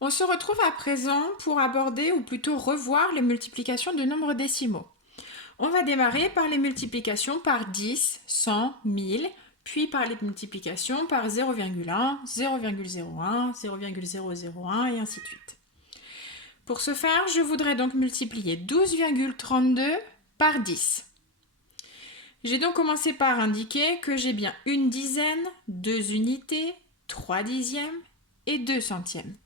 On se retrouve à présent pour aborder ou plutôt revoir les multiplications de nombres décimaux. On va démarrer par les multiplications par 10, 100, 1000, puis par les multiplications par 0,1, 0,01, 0,001 et ainsi de suite. Pour ce faire, je voudrais donc multiplier 12,32 par 10. J'ai donc commencé par indiquer que j'ai bien une dizaine, 2 unités, 3 dixièmes et 2 centièmes.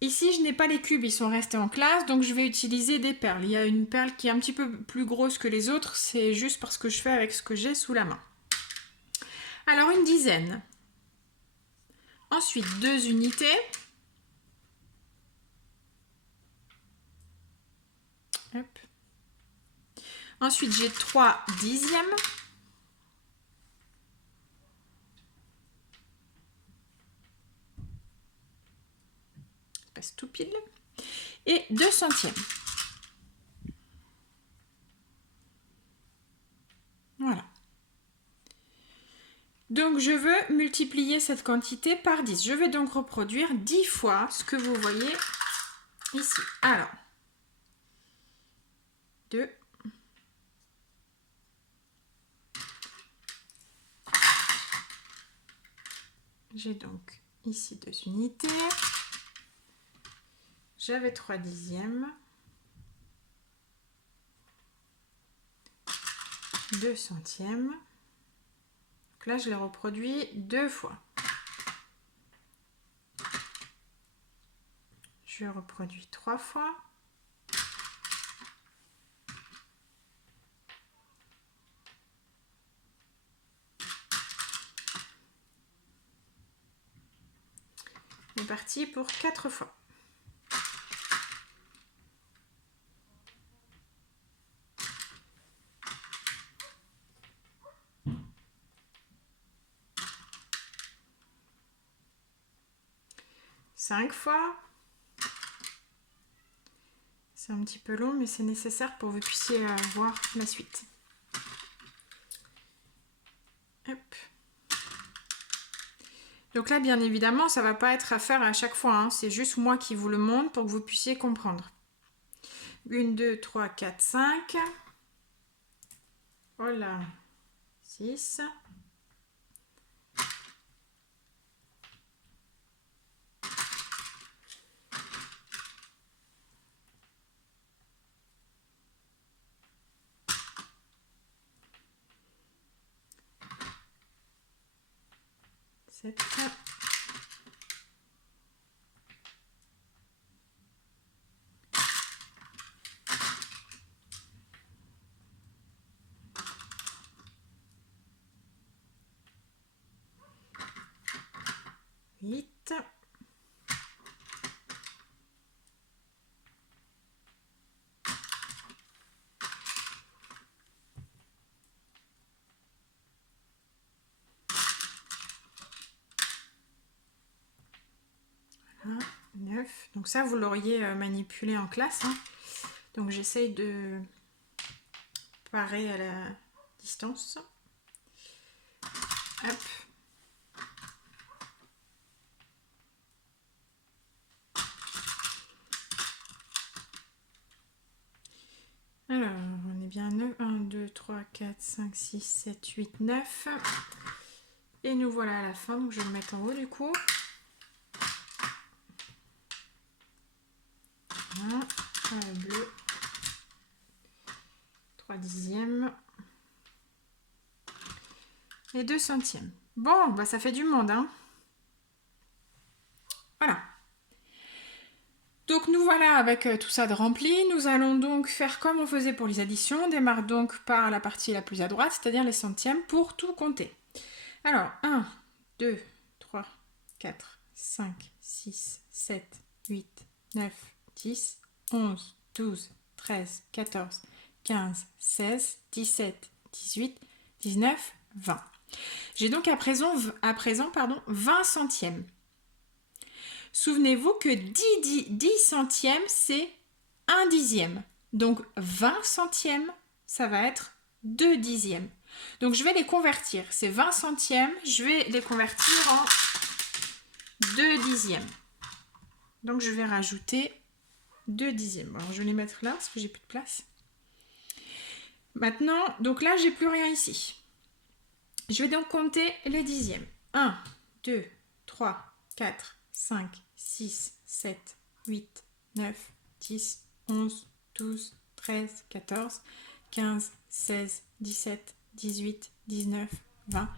Ici, je n'ai pas les cubes, ils sont restés en classe, donc je vais utiliser des perles. Il y a une perle qui est un petit peu plus grosse que les autres, c'est juste parce que je fais avec ce que j'ai sous la main. Alors, une dizaine. Ensuite, 2 unités. Hop. Ensuite, j'ai 3 dixièmes. Passe tout pile. Et 2 centièmes. Voilà. Donc, je veux multiplier cette quantité par 10. Je vais donc reproduire 10 fois ce que vous voyez ici. Alors, 2. J'ai donc ici 2 unités. J'avais 3 dixièmes. 2 centièmes. Donc là, je les reproduis 2 fois. Je reproduis 3 fois. On est parti pour 4 fois. Cinq fois. C'est un petit peu long, mais c'est nécessaire pour que vous puissiez voir la suite. Hop. Donc là, bien évidemment, ça ne va pas être à faire à chaque fois. Hein. C'est juste moi qui vous le montre pour que vous puissiez comprendre. 1, 2, 3, 4, 5. Voilà. 6. 7. 8. Voilà, 9. Donc ça, vous l'auriez manipulé en classe. Hein. Donc j'essaye de parer à la distance. Hop. Alors, on est bien 9. 1, 2, 3, 4, 5, 6, 7, 8, 9. Et nous voilà à la fin. Donc je vais le mettre en haut du coup. Voilà. Le bleu. 3 dixièmes. Et 2 centièmes. Bon, bah ça fait du monde, hein. Voilà. Donc nous voilà avec tout ça de rempli. Nous allons donc faire comme on faisait pour les additions. On démarre donc par la partie la plus à droite, c'est-à-dire les centièmes, pour tout compter. Alors, 1, 2, 3, 4, 5, 6, 7, 8, 9, 10, 11, 12, 13, 14, 15, 16, 17, 18, 19, 20. J'ai donc à présent 20 centièmes. Souvenez-vous que 10 centièmes, c'est 1 dixième. Donc 20 centièmes, ça va être 2 dixièmes. Donc je vais les convertir. Ces 20 centièmes, je vais les convertir en 2 dixièmes. Donc je vais rajouter 2 dixièmes. Alors je vais les mettre là parce que j'ai plus de place. Maintenant, donc là j'ai plus rien ici. Je vais donc compter les dixièmes. 1, 2, 3, 4, 5, 6, 7, 8, 9, 10, 11, 12, 13, 14, 15, 16, 17, 18, 19, 20,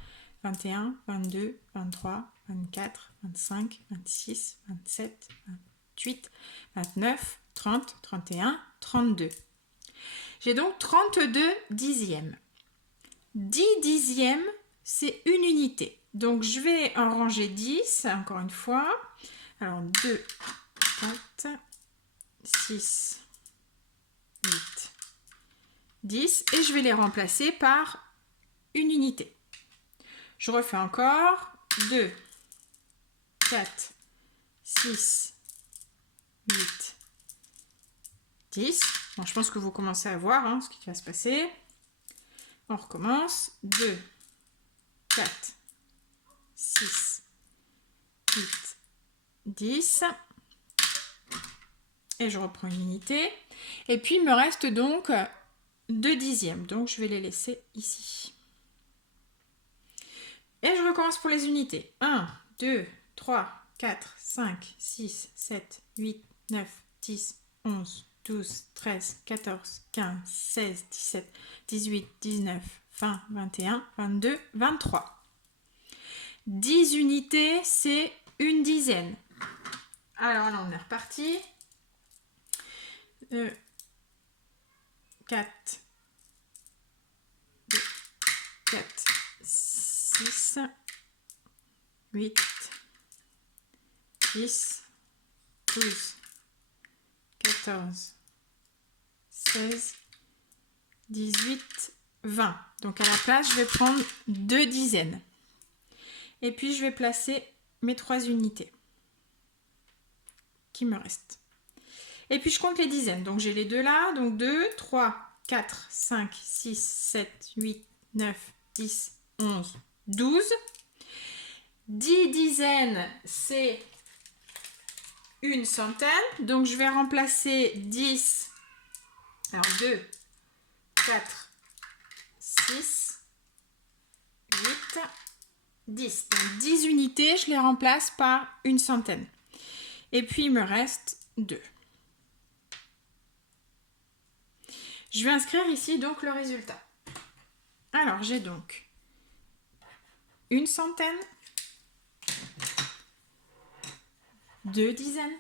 21, 22, 23, 24, 25, 26, 27, 28, 29, 30, 31, 32. J'ai donc 32 dixièmes. 10 dixièmes, c'est une unité. Donc, je vais en ranger 10, encore une fois. Alors, 2, 4, 6, 8, 10. Et je vais les remplacer par une unité. Je refais encore. 2, 4, 6, 8, 10. Bon, je pense que vous commencez à voir ce qui va se passer. On recommence. 2, 4, 6, 8, 10. Et je reprends une unité. Et puis, il me reste donc 2 dixièmes. Donc, je vais les laisser ici. Et je recommence pour les unités. 1, 2, 3, 4, 5, 6, 7, 8, 9, 10, 11, 12, 13, 14, 15, 16, 17, 18, 19, 20, 21, 22, 23. 10 unités, c'est une dizaine. Alors là, on est reparti. 4, 2, 4, 6, 8, 10, 12, 14, 16, 18, 20. Donc à la place, je vais prendre 2 dizaines. Et puis je vais placer mes 3 unités qui me restent. Et puis je compte les dizaines. Donc j'ai les deux là. Donc 2, 3, 4, 5, 6, 7, 8, 9, 10, 11, 12. 10 dizaines, c'est une centaine. Donc je vais remplacer 10. Alors 2, 4, 6, 8, 10. Donc 10 unités, je les remplace par une centaine. Et puis il me reste 2. Je vais inscrire ici donc le résultat. Alors j'ai donc une centaine, 2 dizaines,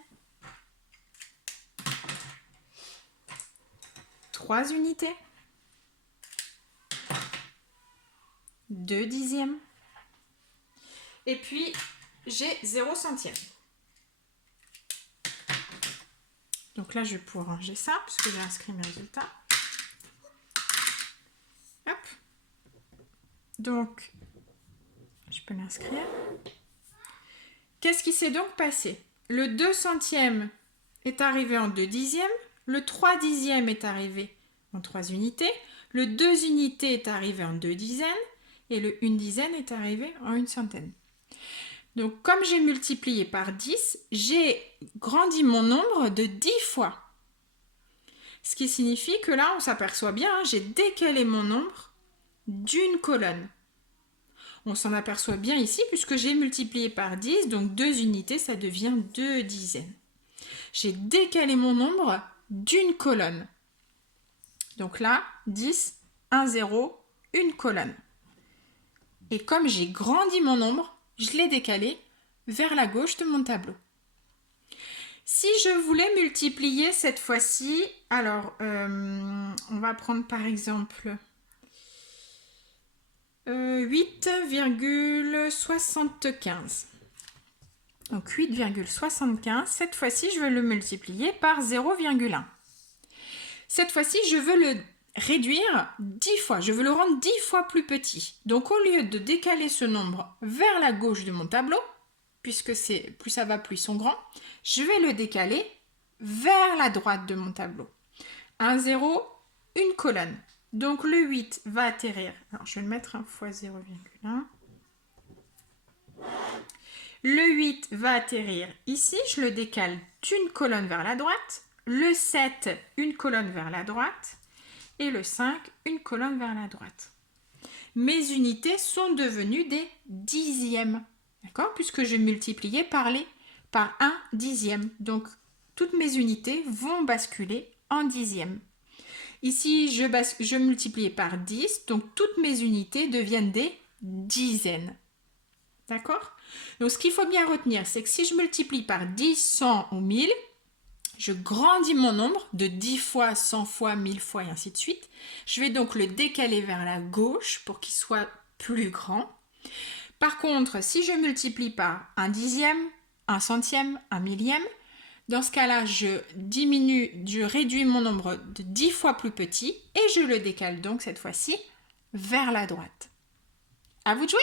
3 unités, 2 dixièmes, et puis j'ai 0 centième. Donc là, je vais pouvoir ranger ça, puisque j'ai inscrit mes résultats. Hop. Donc, je peux l'inscrire. Qu'est-ce qui s'est donc passé? Le 2 centième est arrivé en 2 dixièmes. Le 3 dixième est arrivé en 3 unités. Le 2 unités est arrivé en 2 dizaines. Et le 1 dizaine est arrivé en une centaine. Donc, comme j'ai multiplié par 10, j'ai grandi mon nombre de 10 fois. Ce qui signifie que là, on s'aperçoit bien, j'ai décalé mon nombre d'une colonne. On s'en aperçoit bien ici puisque j'ai multiplié par 10, donc 2 unités, ça devient 2 dizaines. J'ai décalé mon nombre d'une colonne. Donc là, 10, 1, 0, une colonne. Et comme j'ai grandi mon nombre, je l'ai décalé vers la gauche de mon tableau. Si je voulais multiplier cette fois-ci, alors on va prendre par exemple 8,75. Donc 8,75, cette fois-ci je vais le multiplier par 0,1. Cette fois-ci je veux le réduire 10 fois, je veux le rendre 10 fois plus petit. Donc au lieu de décaler ce nombre vers la gauche de mon tableau, puisque plus ça va, plus ils sont grands, je vais le décaler vers la droite de mon tableau. 1, 0, une colonne. Donc le 8 va atterrir. Alors je vais le mettre fois 0,1. Le 8 va atterrir ici, je le décale d'une colonne vers la droite. Le 7, une colonne vers la droite. Et le 5, une colonne vers la droite. Mes unités sont devenues des dixièmes, d'accord? Puisque je multipliais par 1 dixième. Donc, toutes mes unités vont basculer en dixièmes. Ici, je multipliais par 10, donc toutes mes unités deviennent des dizaines. D'accord? Donc, ce qu'il faut bien retenir, c'est que si je multiplie par 10, 100 ou 1000, je grandis mon nombre de 10 fois, 100 fois, 1000 fois et ainsi de suite. Je vais donc le décaler vers la gauche pour qu'il soit plus grand. Par contre, si je multiplie par un dixième, un centième, un millième, dans ce cas-là, je réduis mon nombre de 10 fois plus petit et je le décale donc cette fois-ci vers la droite. À vous de jouer!